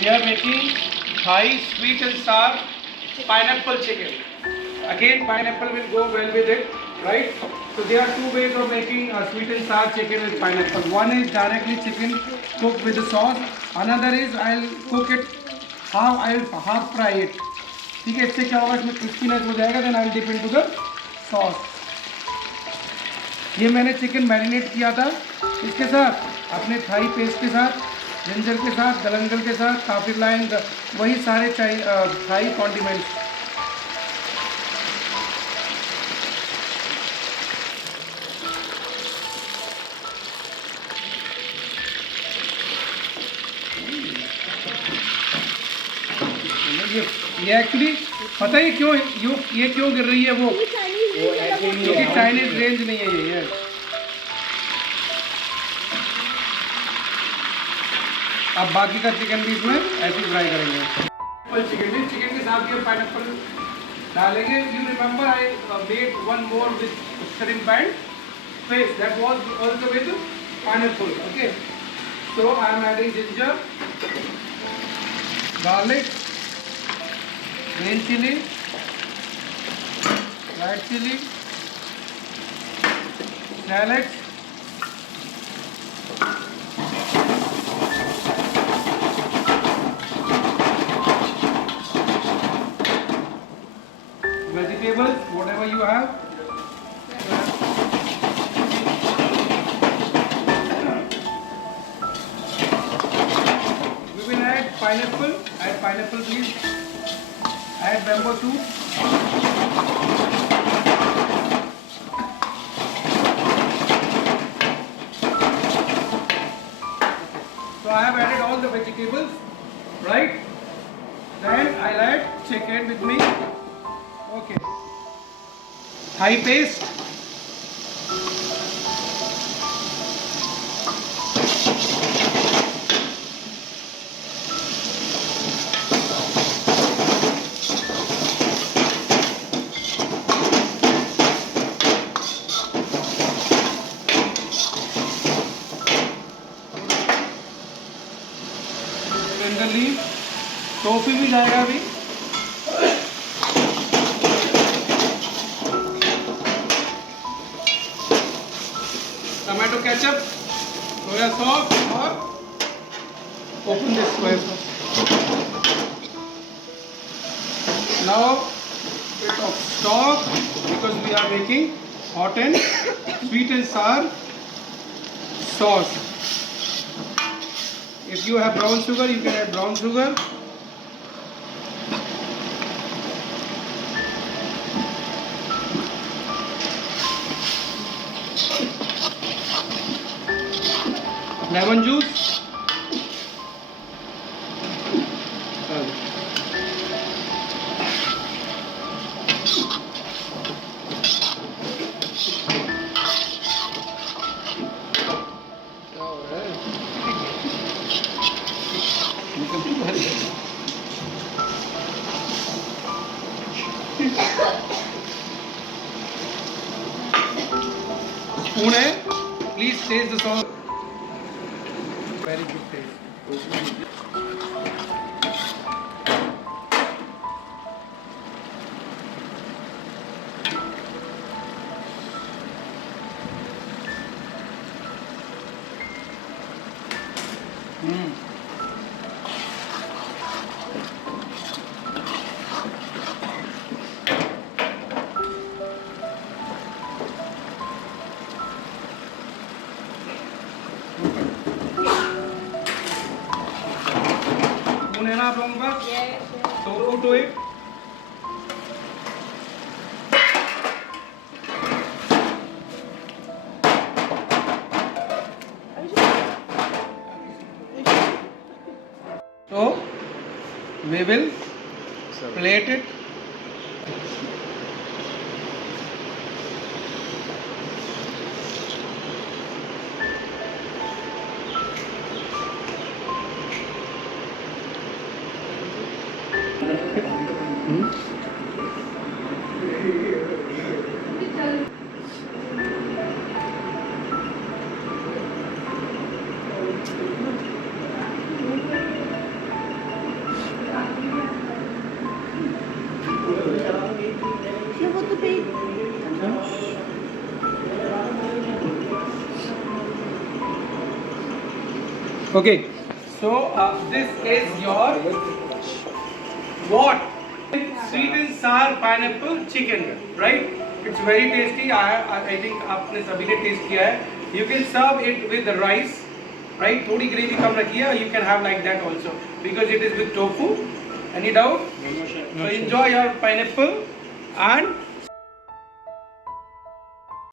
We are making Thai sweet and sour pineapple chicken. Again, pineapple will go well with it, right? So there are two ways of making sweet and sour chicken with pineapple. One is directly chicken cooked with the sauce. Another is I'll cook it I'll half fry it. ठीक है, इससे क्या होगा, इसमें crispiness हो जाएगा. Then I will dip into the sauce. ये मैंने चिकन मैरिनेट किया था इसके साथ, अपने थाई पेस्ट के साथ, जिंजर के साथ, गलंगल के साथ, काफिर लाइन, वही सारे थाई कॉन्डिमेंट्स. ये एक्चुअली पता है क्यों ये क्यों गिर रही है वो क्योंकि चाइनीज रेंज नहीं है ये. अब बाकी का चिकन भी इसमें ऐसे फ्राई करेंगे. चिकन के साथ ये पाइनएप्पल डालेंगे. You remember I made one more with shrimp and fish, that was also with pineapple. Okay, so I am adding ginger, garlic, green chili, red chili, shallots, vegetables, whatever you have. We will add pineapple. Add pineapple, please. Add bamboo soup. So I have added all the vegetables, right? Then I'll add chicken with me. Okay. Thai paste. Toffee भी जाएगा अभी. Tomato ketchup, soya sauce और open this soya sauce. Now bit of stock because we are making hot and sweet and sour sauce. If you have brown sugar, you can add brown sugar. Lemon juice. Spoon है, please taste the sauce. Very good taste. आप लोगों का tofu to it. So we will plate it. Okay, so this is your what? Sweet and sour pineapple chicken, right? It's very tasty. I think आपने सभी ने taste किया है. You can serve it with the rice, right? थोड़ी gravy कम रखिए. You can have like that also because it is with tofu. Any doubt? So enjoy your pineapple and